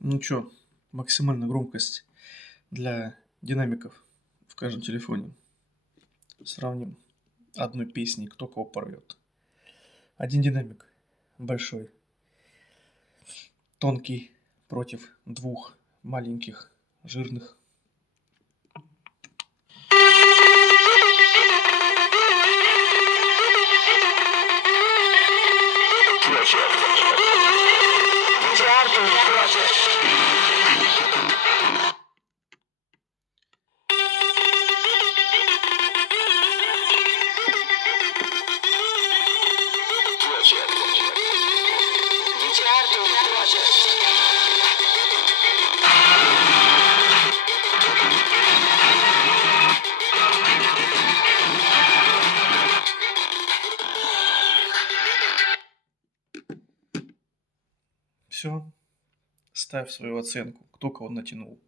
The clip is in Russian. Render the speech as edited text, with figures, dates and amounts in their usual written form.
Ну чё, максимальная громкость для динамиков в каждом телефоне. Сравним одной песней, кто кого порвет. Один динамик большой, тонкий против двух маленьких, жирных. Все, ставь свою оценку, кто кого натянул.